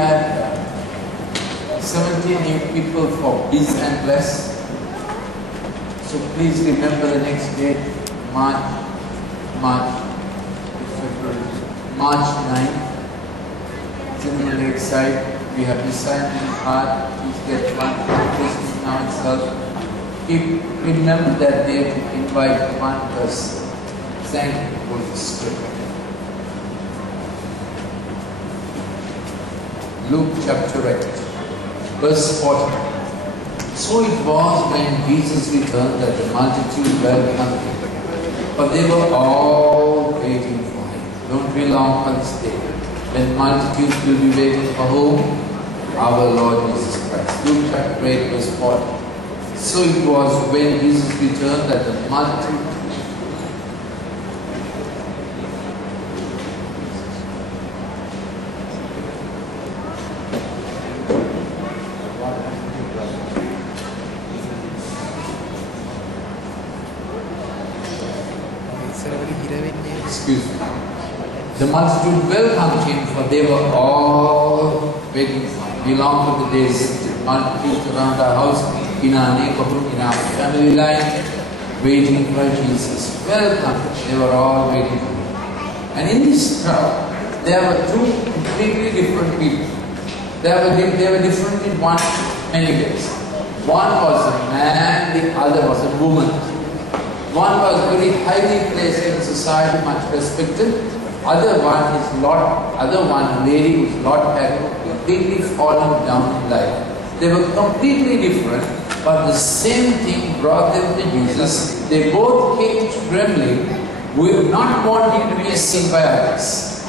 had 17 new people for Biz and Bless. So please remember the next date, March 9th. It's in the lakeside. We have decided hard. Please get one Christmas now itself. Remember that day to invite one person. Thank you, Holy Spirit. Luke chapter 8, verse 40. So it was when Jesus returned that the multitude welcomed him, for they were all waiting for him. Don't be long for this day, when multitudes will be waiting for whom? Our Lord Jesus Christ. Luke chapter 8, verse 40. So it was when Jesus returned that the multitude The multitude welcomed him, for they were all waiting for him. We long for the days, multitudes around our house, in our neighborhood, in our family life, waiting for Jesus. Welcome. They were all waiting for him. And in this crowd, there were two completely different people. They were different in many ways. One was a man, the other was a woman. One was very highly placed in society, much respected. Other one lady whose lot had completely fallen down in life. They were completely different, but the same thing brought them to Jesus. They both came trembling, not wanting to be seen by others.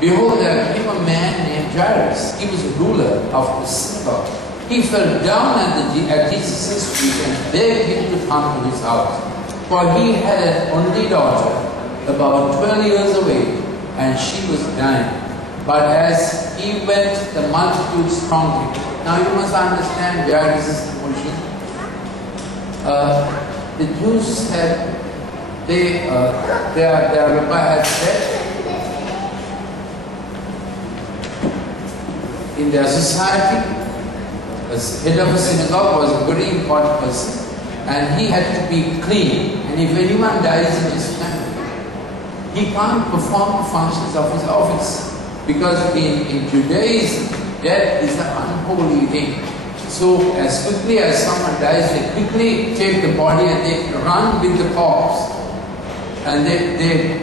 Behold, there came a man named Jairus. He was a ruler of the synagogue. He fell down at Jesus' feet and begged him to come to his house. For he had an only daughter, about 12 years away, and she was dying. But as he went, the multitude thronged him. Now you must understand Jairus' emotion. The Jews had, their rabbi had said, in their society, the head of a synagogue was a very important person, and he had to be clean. And if anyone dies in his family, he can't perform the functions of his office, because in Judaism, death is an unholy thing. So as quickly as someone dies, they quickly take the body and they run with the corpse, and they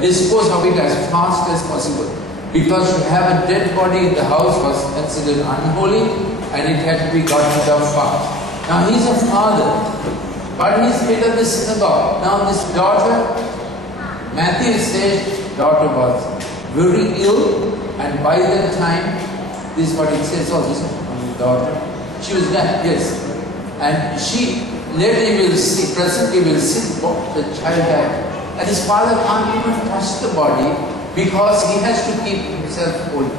dispose of it as fast as possible. Because to have a dead body in the house was considered unholy, and it had to be gotten rid of fast. Now he's a father, but he's head of the synagogue. Now this daughter, Matthew says, daughter was very ill, and by that time, this is what it says also, daughter, she was dead, yes. And she, later you will see, presently you will see the child died. And his father can't even touch the body, because he has to keep himself holy,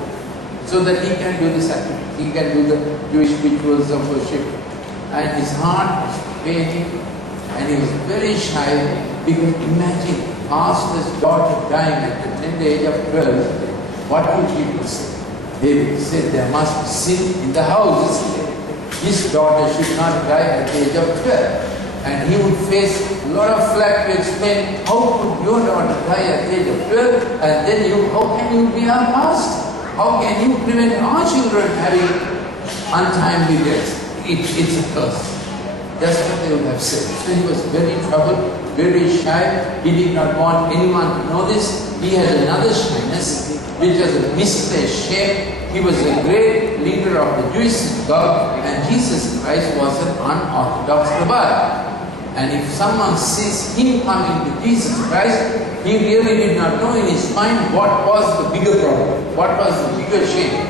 so that he can do the sacrifice, he can do the Jewish rituals of worship. And his heart was paining, and he was very shy, because imagine, pastor's daughter dying at the tender age of 12, what will people say? They will say there must be sin in the house. His daughter should not die at the age of 12. And he would face a lot of flack to explain, how could your daughter die at the age of 12, and then how can you be our pastor? How can you prevent our children having untimely deaths? It's a curse. That's what they would have said. So he was very troubled, very shy. He did not want anyone to know this. He had another shyness, which was a misplaced shame. He was a great leader of the Jewish synagogue, and Jesus Christ was an unorthodox rabbi. And if someone sees him coming to Jesus Christ, he really did not know in his mind what was the bigger problem, what was the bigger shame,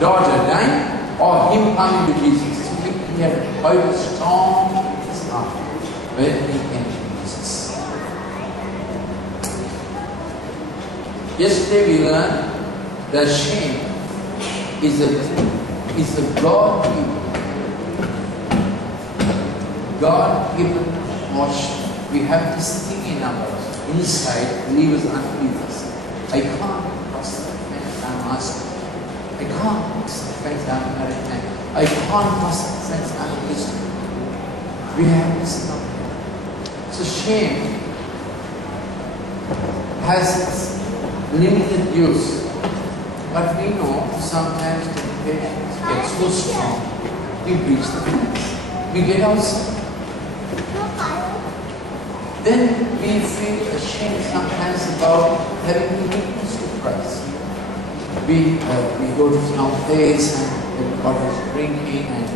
daughter dying or him coming to Jesus. He had quite a storm in his heart when he came to Jesus. Yesterday we learned that shame is a God-given portion. We have this thing in our inside, believers, unbelievers. I can't trust that man, I'm asking. I I can't, friends, I'm married, and I can't trust friends, I'm listening. We have this now. So shame has its limited use, but we know sometimes temptations get so strong, we breach the fence, we get outside. Then we feel ashamed sometimes about having been witness to Christ. We go to some place and everybody is drinking and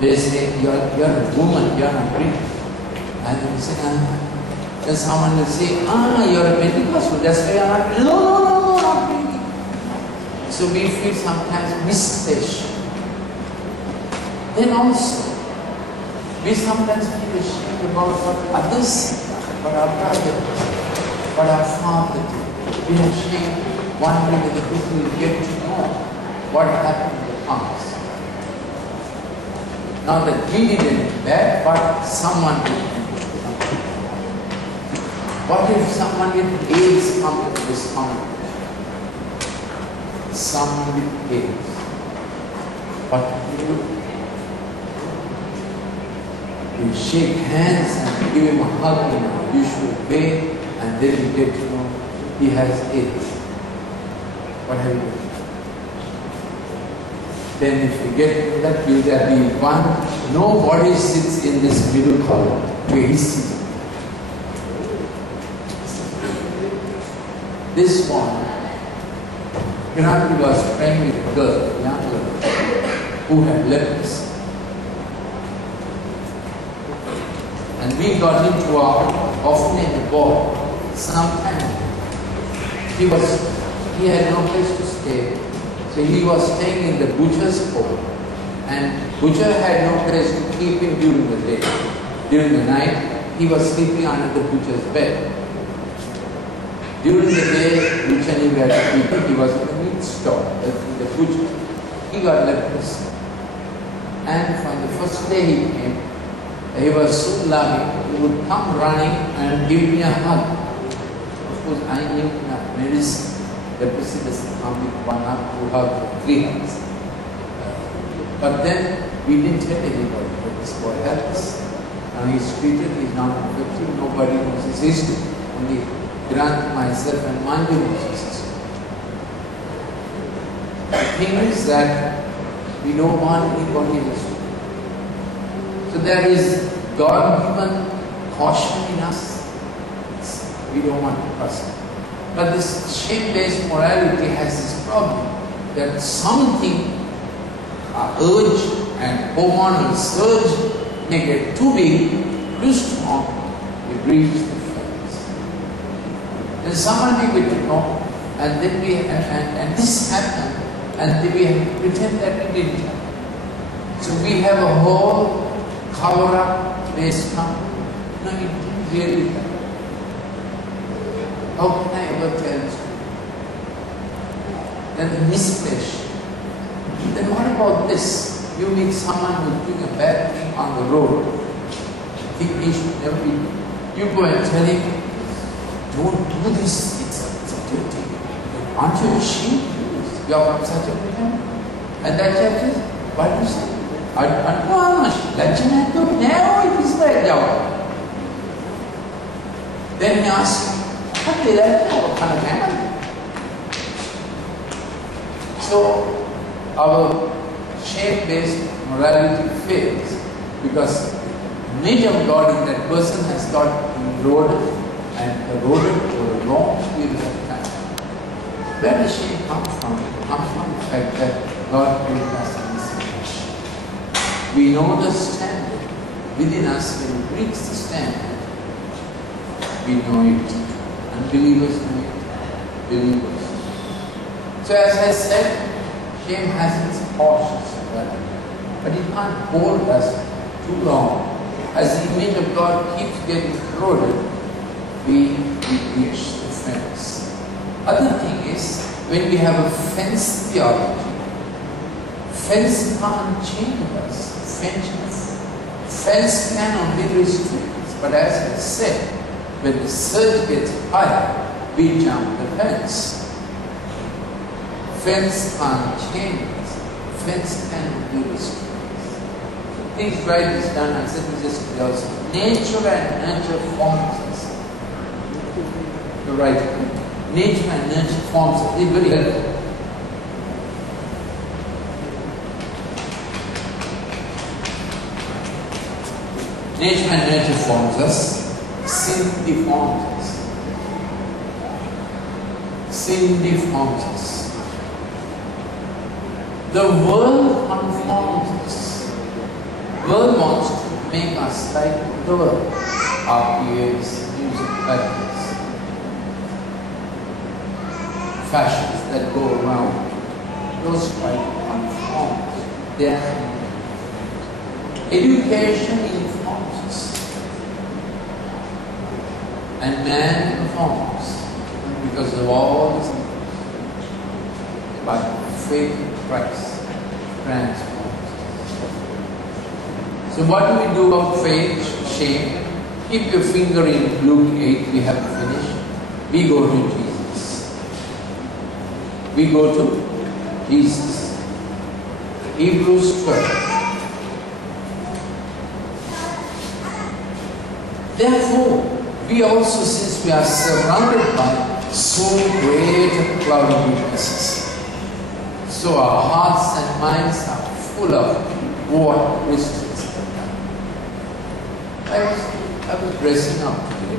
they say, you're a woman, you're not drinking. And then we say, then someone will say, you're a Pentecostal, that's why you're not drinking. No, not drinking. So we feel sometimes misplaced. Then also, we sometimes feel ashamed about what others say, what our brother, what our father did. We are ashamed, wondering whether people will get to know what happened in the past. Not that we did anything bad, but someone did. What if someone with AIDS comes to this congregation? Someone with AIDS. What do you do? You shake hands and give him a hug in a usual way, and then you get to know he has AIDS. What have you done? Then if you get to that, will there be one? Nobody sits in this middle column where he sits. This one, Gandhi was praying with a girl, a young girl, who had leprosy. And we got into our orphanage board sometime. He had no place to stay. So he was staying in the butcher's court. And butcher had no place to keep him during the day. During the night, he was sleeping under the butcher's bed. During the day, butcher knew where to keep him. He was in the meat store, the butcher. He got leprosy. And from the first day he came, he was so loving, he would come running and give me a hug. Of course, I knew that medicine, leprosy doesn't come with 1 hug, 2 hugs, or 3 hugs. But then we didn't tell anybody that this boy had this. Now he's treated, he's not infected, nobody knows his history. Only Grant, myself, and Manju knows his history. The thing is that we don't want anybody else. So there is God-given caution in us. We don't want to trust it. But this shame-based morality has this problem that something, urge and hormonal surge may get too big, too strong, we breach the fence. And someone we get to know, and then and this happened, and then we have to pretend that we didn't happen. So we have a whole cover-up based on, no, it didn't really happen. How can I ever tell you? Then the misplaced. Then what about this? You meet someone who's doing a bad thing on the road. Think he should never be. You go and tell him, don't do this, it's a duty. Aren't you ashamed to do this? You are from such a family. And that church is, what do you say? Then he asks, what did I know? What kind of family? So, our shame-based morality fails because the nature of God is that person has got eroded and eroded for a long period of time. Where does shame come from? It comes from the fact that God created us in this image. We know the standard within us. When we reach the standard, we know it. Unbelievers know it. Believers. So as I said, shame has its portions, but it can't hold us too long. As the image of God keeps getting eroded, we reach the fence. Other thing is, when we have a fence theology, fence can't change us. Fence can only restrict us. But as I said, when the surge gets higher, we jump the fence. Fence can't change us. Fence can do this. Please write this down and set me just else. Nature and nurture forms us. You're right. Nature and nurture forms us. It's very helpful. Nature and nurture forms us. Sin deforms us. Sin deforms us. The world conforms us. The world wants to make us like the world. RPAs, music patterns, fashions that go around. Those try to conform us. They are education informs us, and man informs because of all these things. But faith in Christ transforms us. So what do we do about faith, shame? Keep your finger in Luke 8, we have to finish. We go to Jesus. We go to Jesus. Hebrews 12. Therefore, we also, since we are surrounded by so great a cloud of witnesses, so our hearts and minds are full of what Christians have done. I was dressing up today,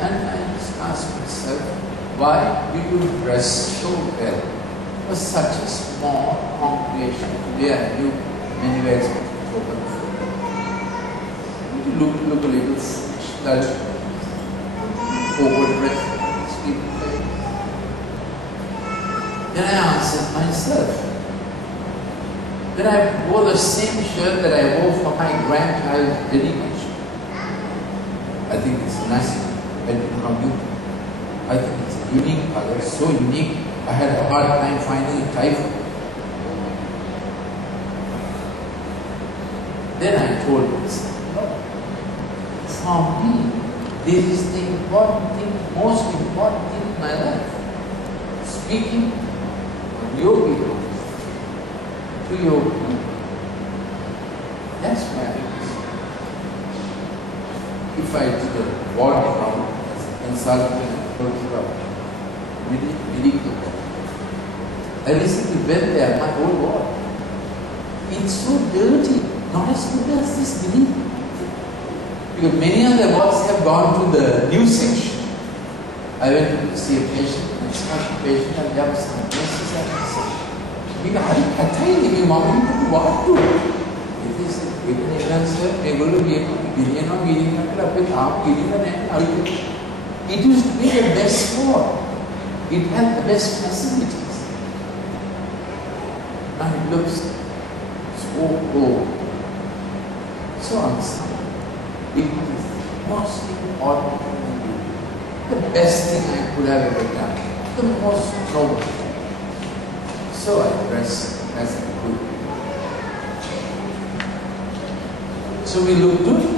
and I just asked myself, why do you dress so well for such a small congregation? Today I knew many ways to open. Look a little foolish, that overdressed, sleeping place. Then I answered myself. Then I wore the same shirt that I wore for my grandchild's dedication. I think it's nice, depending on you. I think it's a unique color, so unique, I had a hard time finding a tie for it. Then I told myself, for me, this is the important thing, most important thing in my life. Speaking on your behalf, to your people. That's why if I did a walk around as a consultant and cultural, I recently went there, my whole world. It's so dirty, not as good as this belief. Because many of the wards have gone to the new section. I went to see a patient, and saw a patient, and there was some nurses and I said, "We want to what to?" It is even sir, able to be able to billion or billion, it used to be the best ward. It had the best facilities. Now it looks so old. So unsound. It is the most important thing, the best thing I could have ever done, the most noble. So I dress as I could. So we look good.